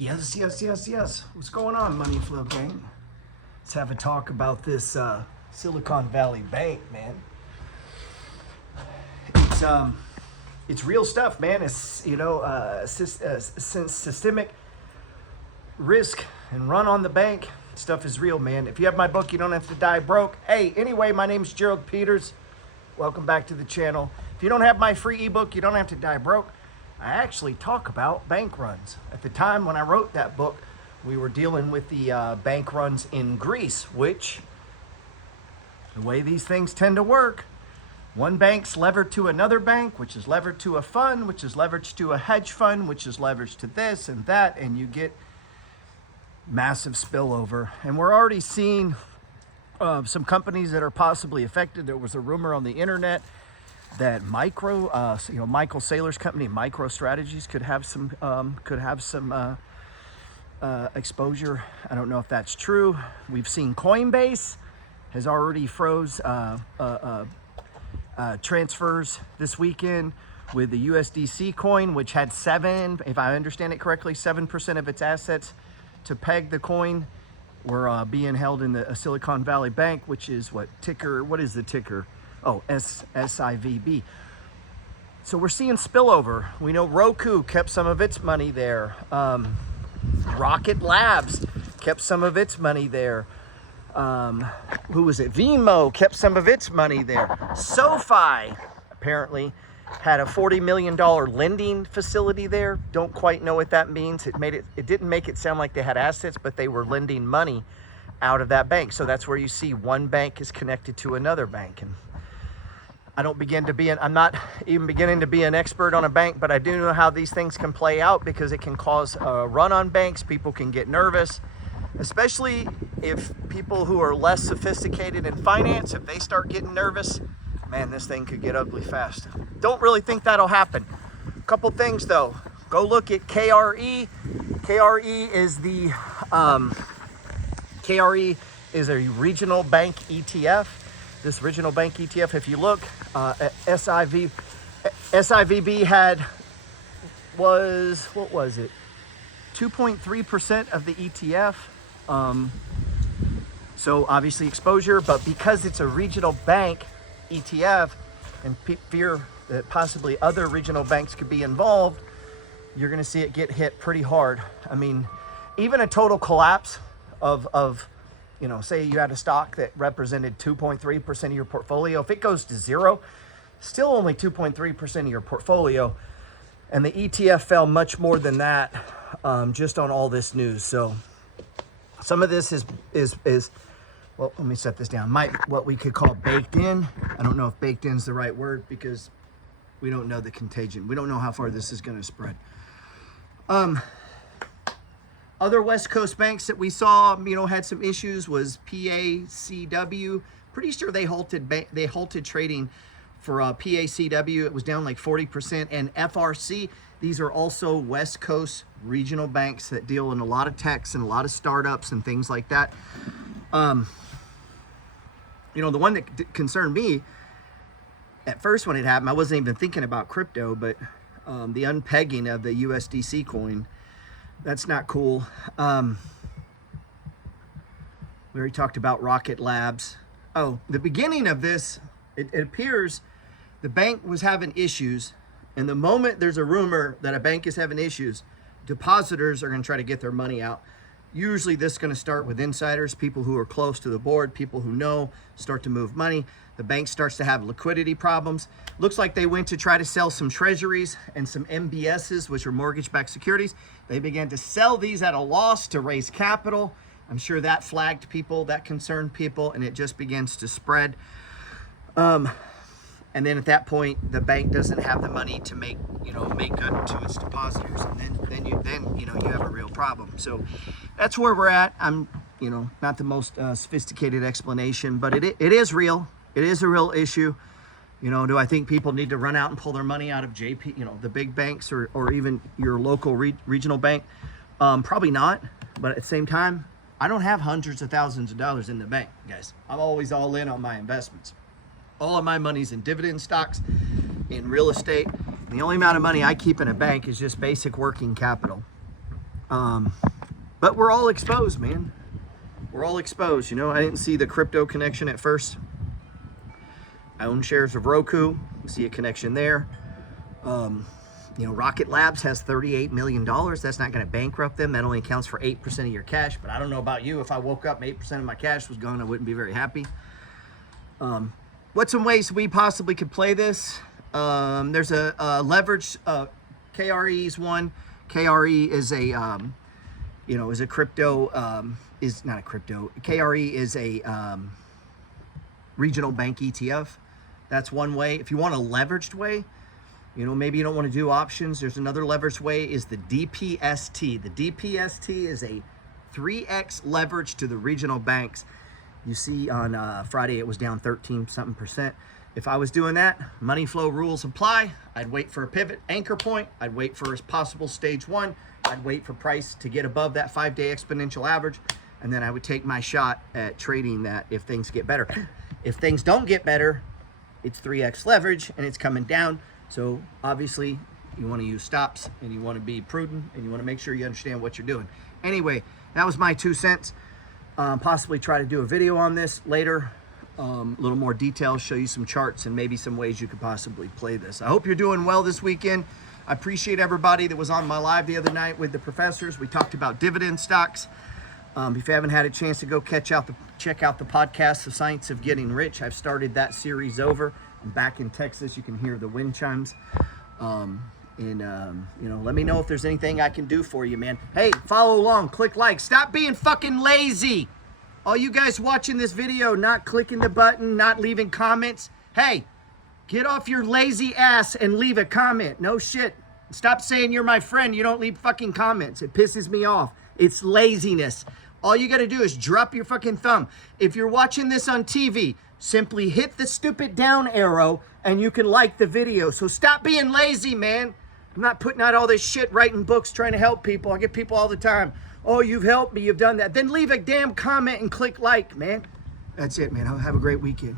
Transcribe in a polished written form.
Yes, yes, yes, yes. What's going on, Money Flow Gang? Let's have a talk about this Silicon Valley Bank, man. It's real stuff, man. It's since systemic risk and run on the bank stuff is real, man. If you have my book, you don't have to die broke. Hey, anyway, my name's Gerald Peters. Welcome back to the channel. If you don't have my free ebook, you don't have to die broke. I actually talk about bank runs. At the time when I wrote that book, we were dealing with the bank runs in Greece, which, the way these things tend to work, one bank's levered to another bank, which is levered to a fund, which is leveraged to a hedge fund, which is leveraged to this and that, and you get massive spillover. And we're already seeing some companies that are possibly affected. There was a rumor on the internet that Michael Saylor's company, MicroStrategies, could have some exposure. I don't know if that's true. We've seen Coinbase has already froze transfers this weekend with the USDC coin, which had if I understand it correctly, 7% of its assets to peg the coin were being held in the Silicon Valley Bank, which is what is the ticker? Oh, SIVB. So we're seeing spillover. We know Roku kept some of its money there. Rocket Labs kept some of its money there. Who was it? Venmo kept some of its money there. SoFi apparently had a $40 million lending facility there. Don't quite know what that means. It didn't make it sound like they had assets, but they were lending money out of that bank. So that's where you see one bank is connected to another bank. And I'm not even beginning to be an expert on a bank, but I do know how these things can play out because it can cause a run on banks. People can get nervous, especially if people who are less sophisticated in finance, if they start getting nervous, man, this thing could get ugly fast. Don't really think that'll happen. A couple things though. Go look at KRE. KRE is a regional bank ETF. This regional bank ETF, if you look, SIVB what was it? 2.3% of the ETF. So obviously exposure, but because it's a regional bank ETF and fear that possibly other regional banks could be involved, you're going to see it get hit pretty hard. I mean, even a total collapse of say you had a stock that represented 2.3% of your portfolio. If it goes to zero, still only 2.3% of your portfolio. And the ETF fell much more than that just on all this news. So some of this is well, let me set this down. What we could call baked in. I don't know if baked in is the right word because we don't know the contagion. We don't know how far this is going to spread. Other West Coast banks that we saw, had some issues was PACW. Pretty sure they halted trading for PACW. It was down like 40%. And FRC, these are also West Coast regional banks that deal in a lot of techs and a lot of startups and things like that. The one that concerned me at first when it happened, I wasn't even thinking about crypto, but the unpegging of the USDC coin, that's not cool. We already talked about Rocket Labs. Oh, the beginning of this, it appears the bank was having issues. And the moment there's a rumor that a bank is having issues, depositors are going to try to get their money out. Usually this is going to start with insiders, people who are close to the board, people who know, start to move money. The bank starts to have liquidity problems. Looks like they went to try to sell some treasuries and some MBSs, which are mortgage-backed securities. They began to sell these at a loss to raise capital. I'm sure that flagged people, that concerned people, and it just begins to spread. And then at that point, the bank doesn't have the money to make good to its depositors, and then you have a real problem. So that's where we're at. I'm not the most sophisticated explanation, but it is real. It is a real issue. Do I think people need to run out and pull their money out of the big banks or even your local regional bank? Probably not. But at the same time, I don't have hundreds of thousands of dollars in the bank, guys. I'm always all in on my investments. All of my money's in dividend stocks, in real estate. And the only amount of money I keep in a bank is just basic working capital. But we're all exposed, man. We're all exposed. You know, I didn't see the crypto connection at first. I own shares of Roku. See a connection there. You know, Rocket Labs has $38 million. That's not going to bankrupt them. That only accounts for 8% of your cash. But I don't know about you. If I woke up and 8% of my cash was gone, I wouldn't be very happy. What's some ways we possibly could play this? There's a leverage. KRE is one. KRE is a, you know, is a crypto, is not a crypto. KRE is a regional bank ETF. That's one way. If you want a leveraged way, you know, maybe you don't want to do options. There's another leveraged way is the DPST. The DPST is a 3x leverage to the regional banks. You see on Friday it was down 13-something%. If I was doing that, money flow rules apply. I'd wait for a pivot anchor point. I'd wait for a possible stage 1. I'd wait for price to get above that 5-day exponential average. And then I would take my shot at trading that if things get better. If things don't get better, it's 3x leverage and it's coming down. So obviously you want to use stops and you want to be prudent and you want to make sure you understand what you're doing. Anyway, that was my 2 cents. Possibly try to do a video on this later. A little more details, show you some charts and maybe some ways you could possibly play this. I hope you're doing well this weekend. I appreciate everybody that was on my live the other night with the professors. We talked about dividend stocks. If you haven't had a chance to go check out the podcast, The Science of Getting Rich, I've started that series over. I'm back in Texas. You can hear the wind chimes. You know, let me know if there's anything I can do for you, man. Hey, follow along, click like. Stop being fucking lazy. All you guys watching this video, not clicking the button, not leaving comments. Hey, get off your lazy ass and leave a comment. No shit. Stop saying you're my friend. You don't leave fucking comments. It pisses me off. It's laziness. All you got to do is drop your fucking thumb. If you're watching this on TV, simply hit the stupid down arrow and you can like the video. So stop being lazy, man. I'm not putting out all this shit, writing books, trying to help people. I get people all the time. Oh, you've helped me. You've done that. Then leave a damn comment and click like, man. That's it, man. Have a great weekend.